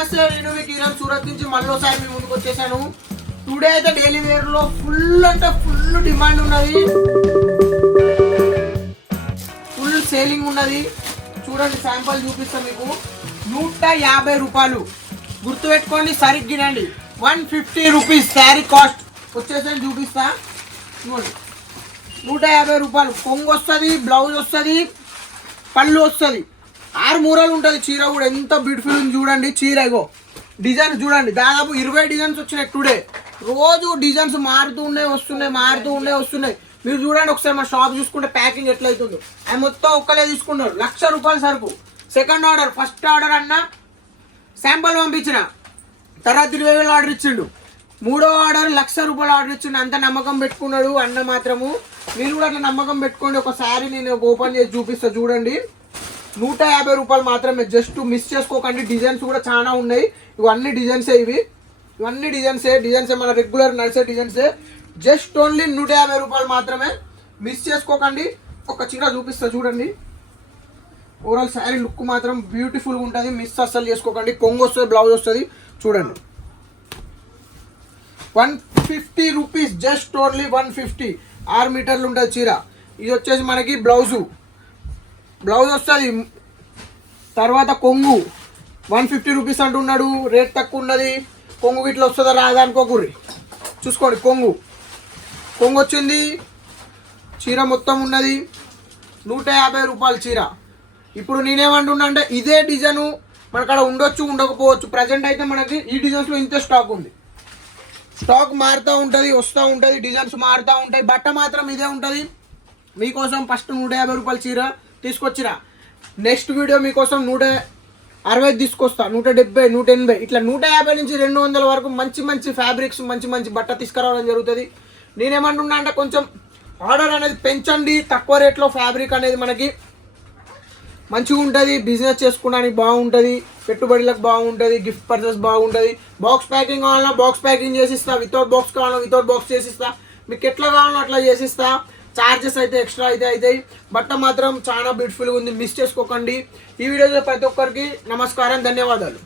నమస్తే, నేను మీ కిరణ్ సూరత్ నుంచి మళ్ళీసారి మీ ముందుకు వచ్చేసాను. టుడే అయితే డైలీ వేర్ లో ఫుల్ అంటే ఫుల్ డిమాండ్ ఉన్నది, ఫుల్ సేలింగ్ ఉన్నది. చూడండి, శాంపుల్ చూపిస్తాం మీకు. 150 రూపాయలు గుర్తుపెట్టుకోండి, సరిగ్గినండి. 150 రూపీస్ శారీ కాస్ట్ వచ్చేసరి చూపిస్తా. చూడండి, 150 రూపాయలు. కొంగు వస్తుంది, బ్లౌజ్ వస్తుంది, పళ్ళు వస్తుంది, 6 మూరలు ఉంటుంది. చీర కూడా ఎంత బ్యూటిఫుల్ ఉంది చూడండి. చీర ఇగో డిజైన్స్ చూడండి, దాదాపు 20 డిజైన్స్ వచ్చినాయి టుడే. రోజు డిజైన్స్ మారుతూ వస్తున్నాయి. మీరు చూడండి ఒకసారి మా షాప్ చూసుకుంటే ప్యాకింగ్ ఎట్లయితుందో. అది మొత్తం ఒక్కలే తీసుకున్నారు. 1,00,000 రూపాయల సరుకు. సెకండ్ ఆర్డర్, ఫస్ట్ ఆర్డర్ అన్న శాంపుల్ పంపించిన, తర్వాత 20,000 ఆర్డర్ ఇచ్చిండు. మూడో ఆర్డర్ 1,00,000 రూపాయలు ఆర్డర్ ఇచ్చిండు. అంత నమ్మకం పెట్టుకున్నాడు అన్న మాత్రము. మీరు కూడా అట్లా నమ్మకం పెట్టుకోండి. ఒకసారి నేను ఓపెన్ చేసి చూపిస్తా చూడండి. 150 రూపాయలు మాత్రమే. జస్ట్ మిస్ చేసుకోకండి. డిజైన్స్ కూడా చాలా ఉన్నాయి. ఇవన్నీ డిజైన్సే, ఇవన్నీ డిజైన్సే మన రెగ్యులర్ నడిచే డిజైన్సే. జస్ట్ ఓన్లీ 150 రూపాయలు మాత్రమే. మిస్ చేసుకోకండి. ఒక చీర చూపిస్తా చూడండి. ఓవరాల్ శారీ లుక్ మాత్రం బ్యూటిఫుల్గా ఉంటుంది. మిస్ అస్సలు చేసుకోకండి. కొంగు వస్తుంది, బ్లౌజ్ వస్తుంది. చూడండి, 150 రూపీస్. Just only 150. 6 మీటర్లు ఉంటుంది చీర. ఇది వచ్చేసి మనకి బ్లౌజ్ వస్తుంది. తర్వాత కొంగు 150 రూపీస్ అంటున్నాడు. రేట్ తక్కువ ఉన్నది. కొంగు ఇట్లా వస్తుందా రాదా అనుకోకూరి. చూసుకోండి, కొంగు వచ్చింది. చీర మొత్తం ఉన్నది. 150 రూపాయల చీర. ఇప్పుడు నేనేమంటున్నా అంటే ఇదే డిజైను మనకాడ ఉండొచ్చు, ఉండకపోవచ్చు. ప్రజెంట్ అయితే మనకి ఈ డిజైన్స్లో ఇంతే స్టాక్ ఉంది. స్టాక్ మారుతూ ఉంటుంది, వస్తూ ఉంటుంది, డిజైన్స్ మారుతూ ఉంటాయి. బట్ట మాత్రం ఇదే ఉంటుంది. మీకోసం ఫస్ట్ 150 రూపాయల చీర తీసుకొచ్చిరా. నెక్స్ట్ వీడియో మీకోసం 160 తీసుకొస్తా, 170, 180, ఇట్లా 150 నుంచి 200 వరకు మంచి ఫ్యాబ్రిక్స్, మంచి బట్ట తీసుకురావడం జరుగుతుంది. నేనేమంటున్నా అంటే కొంచెం ఆర్డర్ అనేది పెంచండి. తక్కువ రేట్లో ఫ్యాబ్రిక్ అనేది మనకి మంచిగా ఉంటుంది. బిజినెస్ చేసుకోవడానికి బాగుంటుంది, పెట్టుబడులకు బాగుంటుంది, గిఫ్ట్ పర్చేస్ బాగుంటుంది. బాక్స్ ప్యాకింగ్ కావాలన్నా బాక్స్ ప్యాకింగ్ చేసిస్తా, వితౌట్ బాక్స్ కావాలన్నా వితౌట్ బాక్స్ చేసిస్తా. మీకు ఎట్లా కావాలన్నా అట్లా చేసిస్తా. చార్జెస్ అయితే ఎక్స్ట్రా అయితే అవుతాయి. బట్ట మాత్రం చాలా బ్యూటిఫుల్గా ఉంది. మిస్ చేసుకోకండి. ఈ వీడియోలో ప్రతి ఒక్కరికి నమస్కారం, ధన్యవాదాలు.